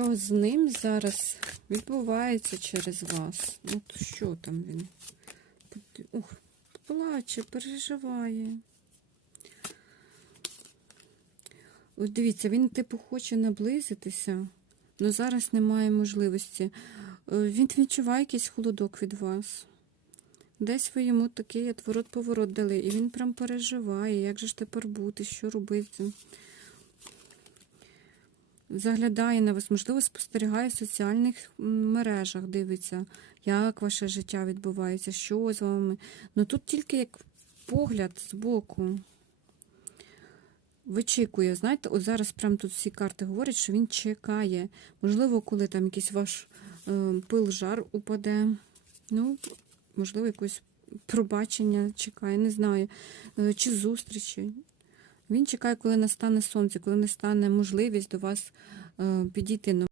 Що з ним зараз відбувається через вас? Ну, що там він? Ух, плаче, переживає. Ось дивіться, він, типу, хоче наблизитися, але зараз немає можливості. Е, Він відчуває якийсь холодок від вас. Десь ви йому такий отворот-поворот дали, і він прям переживає, як же ж тепер бути, що робити. Заглядає на вас, можливо, спостерігає в соціальних мережах, дивиться, як ваше життя відбувається, що з вами. Ну тут тільки як погляд збоку. Вичікує, знаєте, от зараз прям тут всі карти говорять, що він чекає. Можливо, коли там якийсь ваш е, пил жар упаде. Ну, можливо, якось пробачення чекає, не знаю. Е, чи зустрічі. Він чекає, коли настане сонце, коли настане можливість до вас е, підійти.